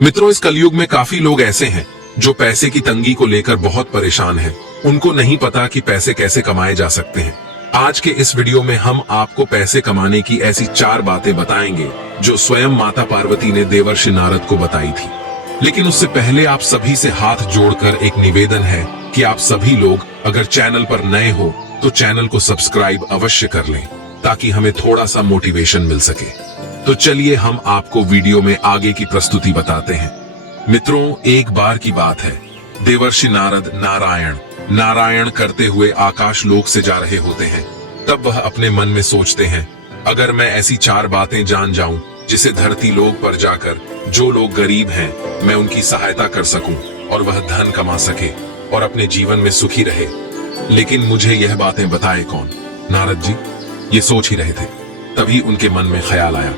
मित्रों, इस कलयुग में काफी लोग ऐसे हैं जो पैसे की तंगी को लेकर बहुत परेशान हैं। उनको नहीं पता कि पैसे कैसे कमाए जा सकते हैं। आज के इस वीडियो में हम आपको पैसे कमाने की ऐसी 4 बातें बताएंगे जो स्वयं माता पार्वती ने देवर्षि नारद को बताई थी। लेकिन उससे पहले आप सभी से हाथ जोड़कर एक निवेदन है कि आप सभी लोग अगर चैनल पर नए हो तो चैनल को सब्सक्राइब अवश्य कर लें ताकि हमें थोड़ा सा मोटिवेशन मिल सके। तो चलिए हम आपको वीडियो में आगे की प्रस्तुति बताते हैं। मित्रों, एक बार की बात है, देवर्षि नारद नारायण करते हुए आकाश लोक से जा रहे होते हैं। तब वह अपने मन में सोचते हैं, अगर मैं ऐसी 4 बातें जान जाऊं जिसे धरती लोक पर जाकर जो लोग गरीब हैं मैं उनकी सहायता कर सकूं और वह धन कमा सके और अपने जीवन में सुखी रहे। लेकिन मुझे यह बातें बताए कौन? नारद जी ये सोच ही रहे थे, तभी उनके मन में ख्याल आया,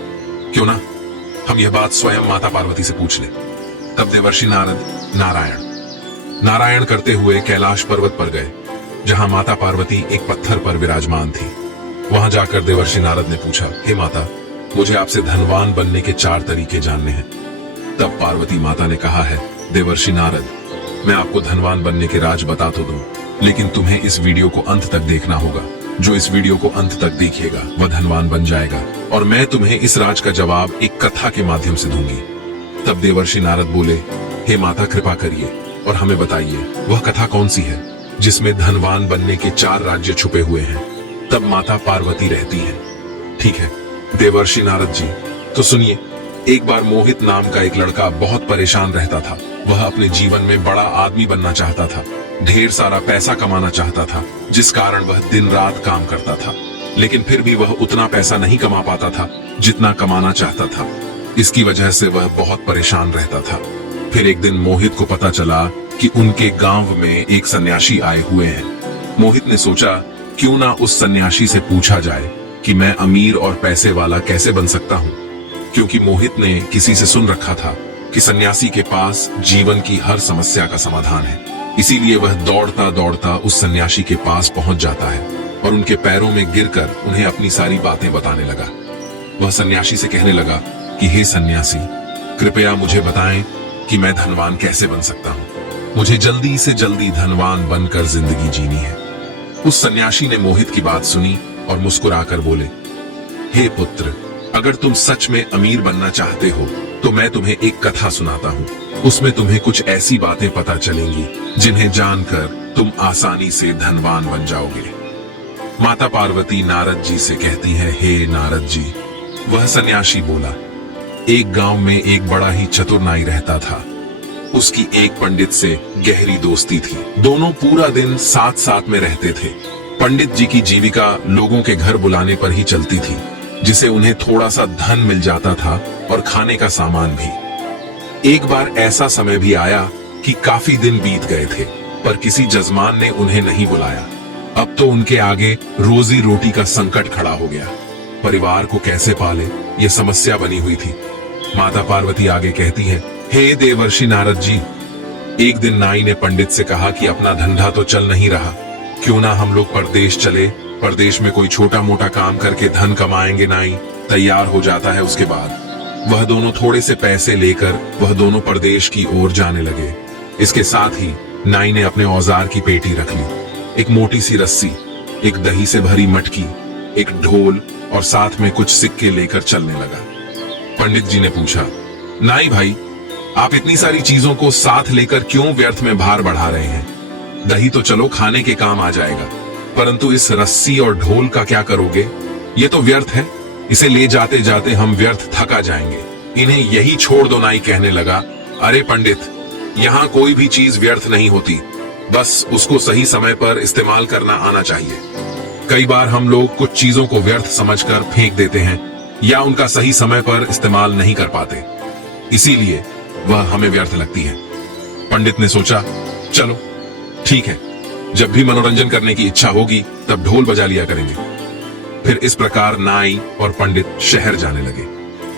क्यों ना हम यह बात स्वयं माता पार्वती से पूछ लें। तब देवर्षि नारद नारायण करते हुए कैलाश पर्वत पर गए, जहां माता पार्वती एक पत्थर पर विराजमान थी। वहां जाकर देवर्षि नारद ने पूछा, हे माता, मुझे आपसे धनवान बनने के 4 तरीके जानने हैं। तब पार्वती माता ने कहा है, देवर्षि नारद, मैं आपको धनवान बनने के राज बता तो दूं, लेकिन तुम्हें इस वीडियो को अंत तक देखना होगा। जो इस वीडियो को अंत तक देखेगा वह धनवान बन जाएगा और मैं तुम्हें इस राज का जवाब एक कथा के माध्यम से दूंगी। तब देवर्षि नारद बोले, हे माता, कृपा करिए और हमें बताइए वह कथा कौन सी है जिसमें धनवान बनने के 4 राज्य छुपे हुए हैं। तब माता पार्वती रहती है, ठीक है देवर्षि नारद जी, तो सुनिए। एक बार मोहित नाम का एक लड़का बहुत परेशान रहता था। वह अपने जीवन में बड़ा आदमी बनना चाहता था, ढेर सारा पैसा कमाना चाहता था, जिस कारण वह दिन रात काम करता था। लेकिन फिर भी वह उतना पैसा नहीं कमा पाता था जितना कमाना चाहता था। इसकी वजह से वह बहुत परेशान रहता था। फिर एक दिन मोहित को पता चला कि उनके गांव में एक सन्यासी आए हुए हैं। मोहित ने सोचा, क्यों ना उस सन्यासी से पूछा जाए कि मैं अमीर और पैसे वाला कैसे बन सकता हूँ, क्योंकि मोहित ने किसी से सुन रखा था कि सन्यासी के पास जीवन की हर समस्या का समाधान है। इसीलिए वह दौड़ता दौड़ता उस सन्यासी के पास पहुंच जाता है और उनके पैरों में गिरकर उन्हें अपनी सारी बातें बताने लगा। वह सन्यासी से कहने लगा कि हे सन्यासी, कृपया मुझे बताएं कि मैं धनवान कैसे बन सकता हूँ। मुझे जल्दी से जल्दी धनवान बनकर जिंदगी जीनी है। उस सन्यासी ने मोहित की बात सुनी और मुस्कुराकर बोले, हे पुत्र, अगर तुम सच में अमीर बनना चाहते हो तो मैं तुम्हें एक कथा सुनाता हूँ। उसमें तुम्हें कुछ ऐसी बातें पता चलेंगी जिन्हें जानकर तुम आसानी से धनवान बन जाओगे। माता पार्वती नारद जी से कहती है, हे नारद जी। वह सन्यासी बोला, एक गांव में एक बड़ा ही चतुर नाई रहता था। उसकी एक पंडित से गहरी दोस्ती थी। दोनों पूरा दिन साथ साथ में रहते थे। पंडित जी की जीविका लोगों के घर बुलाने पर ही चलती थी, जिसे उन्हें थोड़ा सा धन मिल जाता था और खाने का सामान भी। एक बार ऐसा समय भी आया कि काफी दिन बीत गए थे, पर किसी जजमान ने उन्हें नहीं बुलाया। अब तो उनके आगे रोजी रोटी का संकट खड़ा हो गया। परिवार को कैसे पाले, ये समस्या बनी हुई थी। माता पार्वती आगे कहती है, हे देवर्षि नारद जी, एक दिन नाई ने पंडित से कहा कि अपना धंधा तो चल नहीं रहा, क्यों ना हम लोग परदेश चले। परदेश में कोई छोटा मोटा काम करके धन कमाएंगे। नाई तैयार हो जाता है। उसके बाद वह दोनों थोड़े से पैसे लेकर वह दोनों परदेश की ओर जाने लगे। इसके साथ ही नाई ने अपने औजार की पेटी रख ली। एक मोटी सी रस्सी, एक दही से भरी मटकी, एक ढोल और साथ में कुछ सिक्के लेकर चलने लगा। पंडित जी ने पूछा, नाई भाई, आप इतनी सारी चीजों को साथ लेकर क्यों व्यर्थ में भार बढ़ा रहे हैं? दही तो चलो खाने के काम आ जाएगा, परंतु इस रस्सी और ढोल का क्या करोगे? ये तो व्यर्थ है। इसे ले जाते जाते हम व्यर्थ थका जाएंगे। इन्हें यही छोड़ दो। नाई कहने लगा, अरे पंडित, यहाँ कोई भी चीज व्यर्थ नहीं होती, बस उसको सही समय पर इस्तेमाल करना आना चाहिए। कई बार हम लोग कुछ चीजों को व्यर्थ समझकर फेंक देते हैं या उनका सही समय पर इस्तेमाल नहीं कर पाते, इसीलिए वह हमें व्यर्थ लगती है। पंडित ने सोचा, चलो ठीक है, जब भी मनोरंजन करने की इच्छा होगी तब ढोल बजा लिया करेंगे। फिर इस प्रकार नाई और पंडित शहर जाने लगे।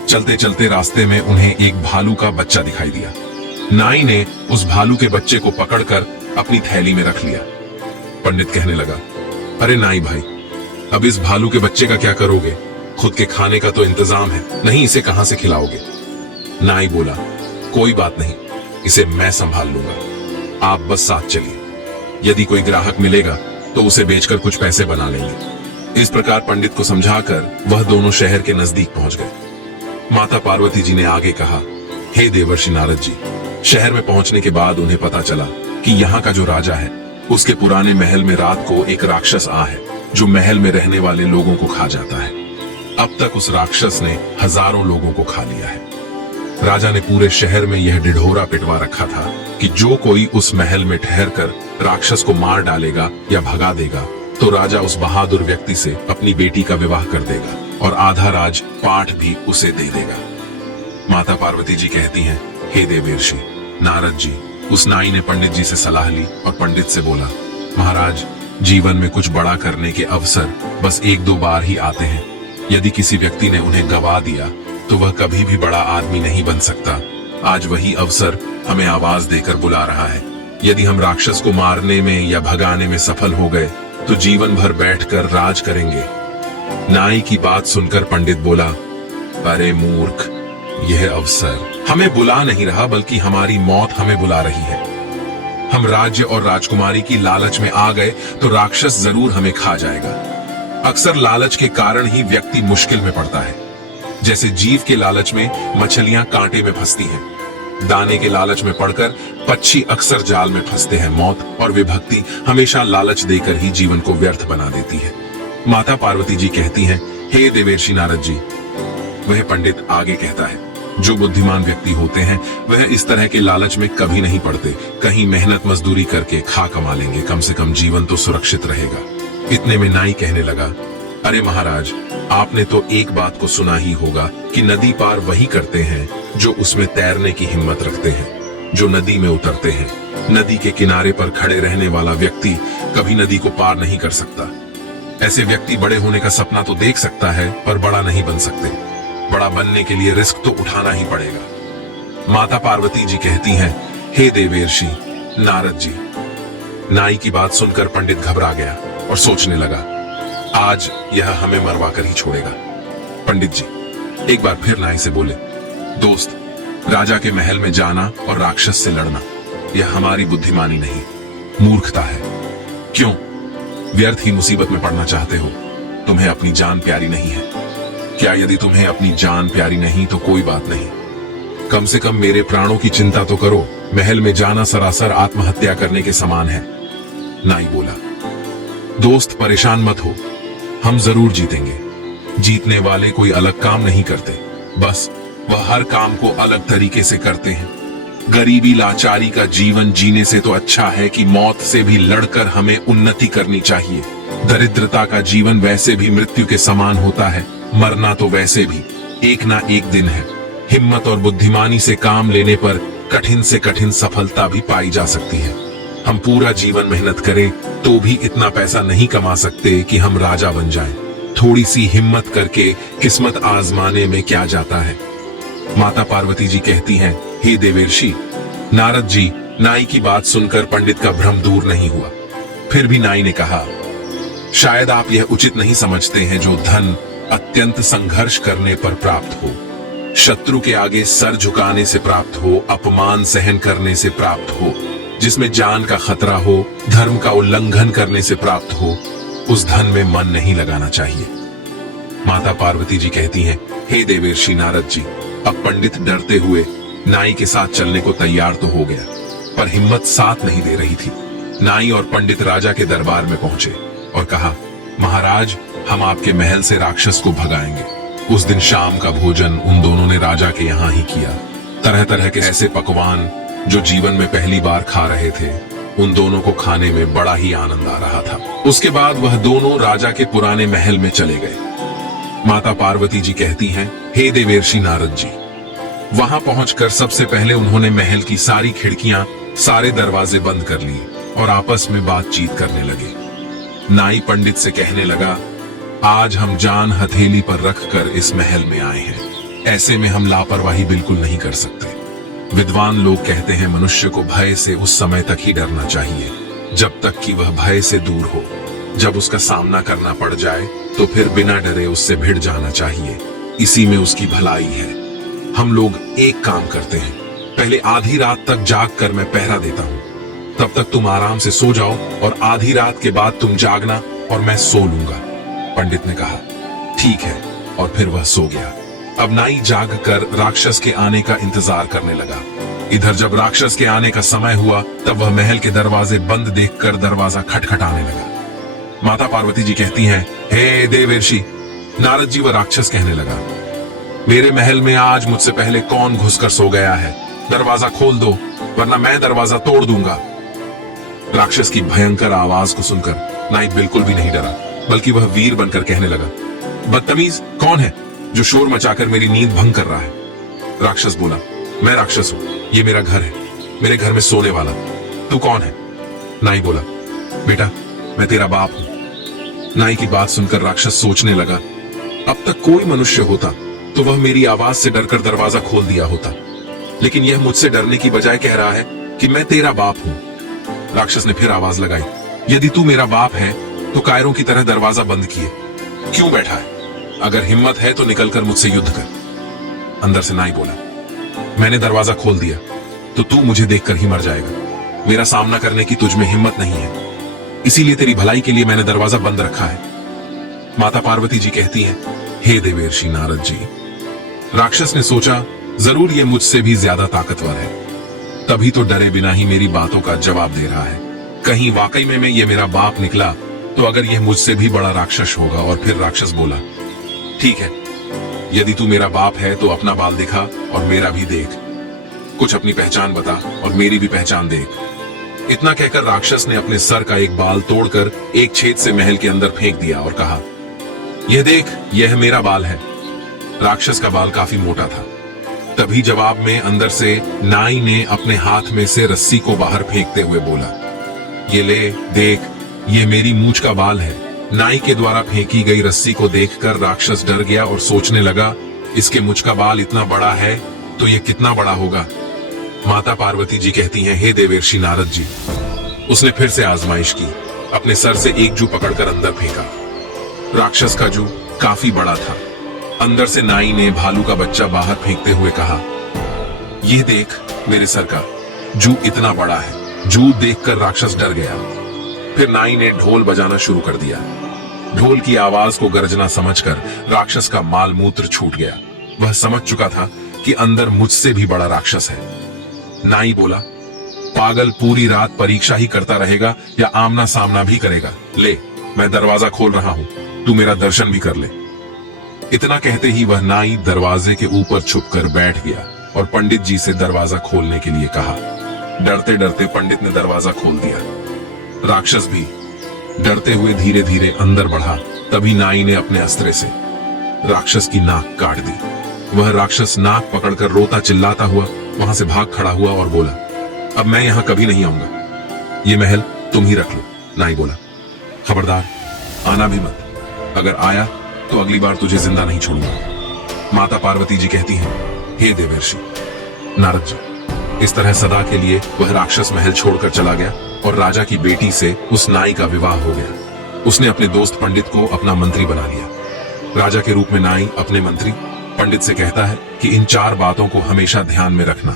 चलते चलते रास्ते में उन्हें एक भालू का बच्चा दिखाई दिया। नाई ने उस भालू के बच्चे को पकड़कर अपनी थैली में रख लिया। पंडित कहने लगा, अरे नाई भाई, अब इस भालू के बच्चे का क्या करोगे? खुद के खाने का तो इंतजाम है नहीं, इसे कहां से खिलाओगे? नाई बोला, कोई बात नहीं, इसे मैं संभाल लूंगा, आप बस साथ चलिए। यदि कोई ग्राहक मिलेगा तो उसे बेचकर कुछ पैसे बना लेंगे। इस प्रकार पंडित को समझाकर वह दोनों शहर के नजदीक पहुंच गए। माता पार्वती जी ने आगे कहा, हे देवर्षि नारद जी, शहर में पहुंचने के बाद उन्हें पता चला कि यहाँ का जो राजा है उसके पुराने महल में रात को एक राक्षस आ है जो महल में रहने वाले लोगों को खा जाता है। अब तक उस राक्षस ने हजारों लोगों को खा लिया है। राजा ने पूरे शहर में यह ढिढोरा पिटवा रखा था कि जो कोई उस महल में ठहरकर राक्षस को मार डालेगा या भगा देगा तो राजा उस बहादुर व्यक्ति से अपनी बेटी का विवाह कर देगा और आधा राज पाठ भी उसे दे देगा। माता पार्वती जी कहती हैं, हे देवर्षि नारद जी, उस नाई ने पंडित जी से सलाह ली और पंडित से बोला, महाराज, जीवन में कुछ बड़ा करने के अवसर बस एक दो बार ही आते हैं। यदि किसी व्यक्ति ने उन्हें गवा दिया तो वह कभी भी बड़ा आदमी नहीं बन सकता। आज वही अवसर हमें आवाज देकर बुला रहा है। यदि हम राक्षस को मारने में या भगाने में सफल हो गए तो जीवन भर बैठकर राज करेंगे। नाई की बात सुनकर पंडित बोला, अरे मूर्ख, यह अवसर हमें बुला नहीं रहा बल्कि हमारी मौत हमें बुला रही है। हम राज्य और राजकुमारी की लालच में आ गए तो राक्षस जरूर हमें खा जाएगा। अक्सर लालच के कारण ही व्यक्ति मुश्किल में पड़ता है। जैसे जीव के लालच में मछलियां कांटे में फंसती हैं, दाने के लालच में पड़कर पक्षी अक्सर जाल में फंसते हैं। मौत और विभक्ति हमेशा लालच देकर ही जीवन को व्यर्थ बना देती है। माता पार्वती जी कहती हैं, हे देवर्षि नारद जी। वह पंडित आगे कहता है, जो बुद्धिमान व्यक्ति होते हैं वह इस तरह के लालच में कभी नहीं पड़ते। कहीं मेहनत मजदूरी करके खा कमा लेंगे, कम से कम जीवन तो सुरक्षित रहेगा। इतने में नाई कहने लगा, अरे महाराज, आपने तो एक बात को सुना ही होगा कि नदी पार वही करते हैं जो उसमें तैरने की हिम्मत रखते हैं, जो नदी में उतरते हैं। नदी के किनारे पर खड़े रहने वाला व्यक्ति कभी नदी को पार नहीं कर सकता। ऐसे व्यक्ति बड़े होने का सपना तो देख सकता है पर बड़ा नहीं बन सकते। बड़ा बनने के लिए रिस्क तो उठाना ही पड़ेगा। माता पार्वती जी कहती हैं, हे देवर्षि नारद जी। नाई की बात सुनकर पंडित घबरा गया और सोचने लगा, आज यह हमें मरवा कर ही छोड़ेगा। पंडित जी एक बार फिर नाई से बोले, दोस्त, राजा के महल में जाना और राक्षस से लड़ना यह हमारी बुद्धिमानी नहीं, मूर्खता है। क्यों व्यर्थ ही मुसीबत में पड़ना चाहते हो? तुम्हें अपनी जान प्यारी नहीं है क्या? यदि तुम्हें अपनी जान प्यारी नहीं तो कोई बात नहीं, कम से कम मेरे प्राणों की चिंता तो करो। महल में जाना सरासर आत्महत्या करने के समान है। नाई बोला, दोस्त परेशान मत हो, हम जरूर जीतेंगे। जीतने वाले कोई अलग काम नहीं करते, बस वह हर काम को अलग तरीके से करते हैं। गरीबी लाचारी का जीवन जीने से तो अच्छा है कि मौत से भी लड़कर हमें उन्नति करनी चाहिए। दरिद्रता का जीवन वैसे भी मृत्यु के समान होता है, मरना तो वैसे भी एक ना एक दिन है। हिम्मत और बुद्धिमानी से काम लेने पर कठिन से कठिन सफलता भी पाई जा सकती है। हम पूरा जीवन मेहनत करें तो भी इतना पैसा नहीं कमा सकते कि हम राजा बन जाएं। थोड़ी सी हिम्मत करके किस्मत आजमाने में क्या जाता है। माता पार्वती जी कहती हैं, हे देवर्षि नारद जी। नाई की बात सुनकर पंडित का भ्रम दूर नहीं हुआ। फिर भी नाई ने कहा, शायद आप यह उचित नहीं समझते हैं जो धन अत्यंत संघर्ष करने पर प्राप्त हो, शत्रु के आगे सर झुकाने से प्राप्त हो, अपमान सहन करने से प्राप्त हो, जिसमें जान का खतरा हो, धर्म का उल्लंघन करने से प्राप्त हो, उस धन में मन नहीं लगाना चाहिए। माता पार्वती जी कहती हैं, हे देवर्षि नारद जी। अब पंडित डरते हुए नाई के साथ चलने को तैयार तो हो गया, पर हिम्मत साथ नहीं दे रही थी। नाई और पंडित राजा के दरबार में पहुंचे और कहा, महाराज, हम आपके महल से राक्षस को भगाएंगे। उस दिन शाम का भोजन उन दोनों ने राजा के यहाँ ही किया। तरह तरह के ऐसे पकवान जो जीवन में पहली बार खा रहे थे, उन दोनों को खाने में बड़ा ही आनंद आ रहा था। उसके बाद वह दोनों राजा के पुराने महल में चले गए। माता पार्वती जी कहती हैं, हे देवर्षि नारद जी। वहां पहुंचकर सबसे पहले उन्होंने महल की सारी खिड़कियां, सारे दरवाजे बंद कर लिए और आपस में बातचीत करने लगे। नाई पंडित से कहने लगा, आज हम जान हथेली पर रखकर इस महल में आए हैं, ऐसे में हम लापरवाही बिल्कुल नहीं कर सकते। विद्वान लोग कहते हैं मनुष्य को भय से उस समय तक ही डरना चाहिए जब तक कि वह भय से दूर हो। जब उसका सामना करना पड़ जाए तो फिर बिना डरे उससे भिड़ जाना चाहिए। इसी में उसकी भलाई है। हम लोग एक काम करते हैं, पहले आधी रात तक जाग कर मैं पहरा देता हूं, तब तक तुम आराम से सो जाओ और आधी रात के बाद तुम जागना और मैं सो लूंगा। पंडित ने कहा, ठीक है, और फिर वह सो गया। अब नाई जाग कर राक्षस के आने का इंतजार करने लगा। इधर जब राक्षस के आने का समय हुआ तब वह महल के दरवाजे बंद देखकर दरवाजा खटखटाने लगा। माता पार्वती जी कहती हैं, हे देवर्षि नारद जी, वह राक्षस कहने लगा, मेरे महल में आज मुझसे पहले कौन घुसकर सो गया है? दरवाजा खोल दो वरना मैं दरवाजा तोड़ दूंगा। राक्षस की भयंकर आवाज को सुनकर नाई बिल्कुल भी नहीं डरा, बल्कि वह वीर बनकर कहने लगा, बदतमीज, कौन है जो शोर मचाकर मेरी नींद भंग कर रहा है? राक्षस बोला, मैं राक्षस हूं, ये मेरा घर है, मेरे घर में सोने वाला। तू कौन है? नाई बोला, बेटा मैं तेरा बाप हूं। नाई की बात सुनकर राक्षस सोचने लगा, अब तक कोई मनुष्य होता तो वह मेरी आवाज से डरकर दरवाजा खोल दिया होता, लेकिन यह मुझसे डरने की बजाय कह रहा है कि मैं तेरा बाप हूं। राक्षस ने फिर आवाज लगाई, यदि तू मेरा बाप है तो कायरों की तरह दरवाजा बंद किए क्यों बैठा है? अगर हिम्मत है तो निकलकर मुझसे युद्ध कर। अंदर से नाई बोला, मैंने दरवाजा खोल दिया तो तू मुझे देखकर ही मर जाएगा। मेरा सामना करने की तुझ में हिम्मत नहीं है, इसीलिए तेरी भलाई के लिए मैंने दरवाजा बंद रखा है। माता पार्वती जी कहती हैं, हे देवर्षि नारद जी, राक्षस ने सोचा जरूर ये मुझसे भी ज्यादा ताकतवर है, तभी तो डरे बिना ही मेरी बातों का जवाब दे रहा है। कहीं वाकई में ये मेरा बाप निकला तो अगर यह मुझसे भी बड़ा राक्षस होगा। और फिर राक्षस बोला, ठीक है, यदि तू मेरा बाप है तो अपना बाल दिखा और मेरा भी देख, कुछ अपनी पहचान बता और मेरी भी पहचान देख। इतना कहकर राक्षस ने अपने सर का एक बाल तोड़कर एक छेद से महल के अंदर फेंक दिया और कहा, यह देख, यह मेरा बाल है। राक्षस का बाल काफी मोटा था। तभी जवाब में अंदर से नाई ने अपने हाथ में से रस्सी को बाहर फेंकते हुए बोला, ये ले देख, ये मेरी मूंछ का बाल है। नाई के द्वारा फेंकी गई रस्सी को देखकर राक्षस डर गया और सोचने लगा, इसके मुझ का बाल इतना बड़ा है तो ये कितना बड़ा होगा। माता पार्वती जी कहती हैं, हे देवर्षि नारद जी, उसने फिर से आजमाइश की, अपने सर से एक जू पकड़कर अंदर फेंका। राक्षस का जू काफी बड़ा था। अंदर से नाई ने भालू का बच्चा बाहर फेंकते हुए कहा, यह देख, मेरे सर का जू इतना बड़ा है। जू देखकर राक्षस डर गया। फिर नाई ने ढोल बजाना शुरू कर दिया। ढोल की आवाज को गर्जना समझकर राक्षस का माल मूत्र छूट गया। वह समझ चुका था कि अंदर मुझसे भी बड़ा राक्षस है। नाई बोला, पागल, पूरी रात परीक्षा ही करता रहेगा या आमना सामना भी करेगा? ले, मैं दरवाजा खोल रहा हूं, तू मेरा दर्शन भी कर ले। इतना कहते ही वह नाई दरवाजे के ऊपर छुपकर बैठ गया और पंडित जी से दरवाजा खोलने के लिए कहा। डरते डरते पंडित ने दरवाजा खोल दिया। राक्षस भी डरते हुए धीरे धीरे अंदर बढ़ा। तभी नाई ने अपने अस्त्र से राक्षस की नाक काट दी। वह राक्षस नाक पकड़कर रोता चिल्लाता हुआ वहां से भाग खड़ा हुआ और बोला, अब मैं यहां कभी नहीं आऊंगा, ये महल तुम ही रख लो। नाई बोला, खबरदार आना भी मत, अगर आया तो अगली बार तुझे जिंदा नहीं छोड़ूंगा। माता पार्वती जी कहती हैं, हे देवर्षि नारद जी, इस तरह सदा के लिए वह राक्षस महल छोड़कर चला गया और राजा की बेटी से उस नाई का विवाह हो गया। उसने अपने दोस्त पंडित को अपना मंत्री बना लिया। राजा के रूप में नाई अपने मंत्री पंडित से कहता है कि इन 4 बातों को हमेशा ध्यान में रखना,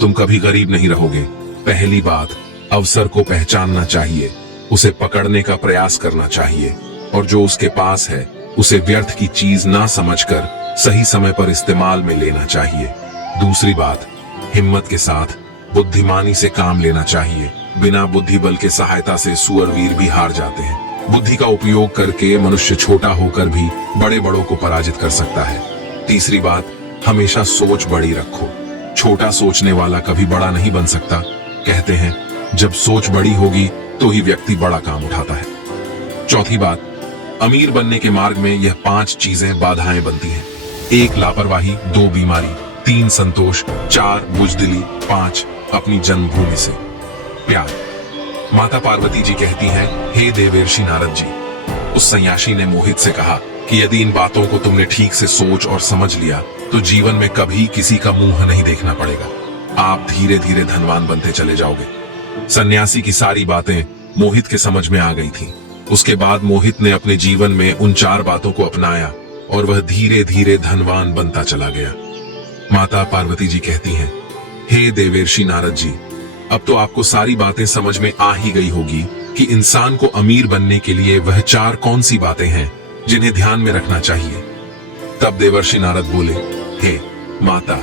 तुम कभी गरीब नहीं रहोगे। पहली बात, अवसर को पहचानना चाहिए, उसे पकड़ने का प्रयास करना चाहिए और जो उसके पास है उसे व्यर्थ की चीज ना समझकर सही समय पर इस्तेमाल में लेना चाहिए। दूसरी बात, हिम्मत के साथ बुद्धिमानी से काम लेना चाहिए। बिना बुद्धि बल के सहायता से सुअरवीर भी हार जाते हैं। बुद्धि का उपयोग करके मनुष्य छोटा होकर भी बड़े बड़ों को पराजित कर सकता है। तीसरी बात, हमेशा सोच बड़ी रखो, छोटा सोचने वाला कभी बड़ा नहीं बन सकता। कहते हैं जब सोच बड़ी होगी तो ही व्यक्ति बड़ा काम उठाता है। चौथी बात, अमीर बनने के मार्ग में यह 5 चीजें बाधाएं बनती हैं। 1 लापरवाही, 2 बीमारी, 3 संतोष, 4 बुजदिली, 5 अपनी जन्मभूमि से प्यार। माता पार्वती जी कहती हैं, हे देवर्षि नारद जी, उस सन्यासी ने मोहित से कहा कि यदि इन बातों को तुमने ठीक से सोच और समझ लिया तो जीवन में कभी किसी का मुंह नहीं देखना पड़ेगा। आप धीरे धीरे धनवान बनते चले जाओगे। सन्यासी की सारी बातें मोहित के समझ में आ गई थी। उसके बाद मोहित ने अपने जीवन में उन 4 बातों को अपनाया और वह धीरे धीरे धनवान बनता चला गया। माता पार्वती जी कहती हैं, हे देवर्षि नारद जी, अब तो आपको सारी बातें समझ में आ ही गई होगी कि इंसान को अमीर बनने के लिए वह 4 कौन सी बातें हैं जिन्हें ध्यान में रखना चाहिए। तब देवर्षि नारद बोले, हे माता,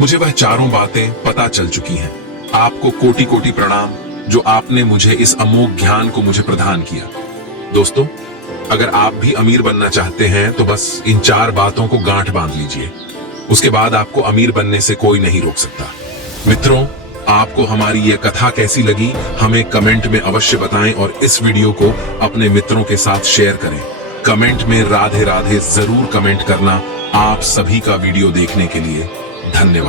मुझे वह चारों बातें पता चल चुकी हैं। आपको कोटि कोटि प्रणाम जो आपने मुझे इस अमोघ ज्ञान को मुझे प्रदान किया। दोस्तों, अगर आप भी अमीर बनना चाहते हैं तो बस इन 4 बातों को गांठ बांध लीजिए। उसके बाद आपको अमीर बनने से कोई नहीं रोक सकता। मित्रों, आपको हमारी यह कथा कैसी लगी हमें कमेंट में अवश्य बताएं और इस वीडियो को अपने मित्रों के साथ शेयर करें। कमेंट में राधे राधे जरूर कमेंट करना। आप सभी का वीडियो देखने के लिए धन्यवाद।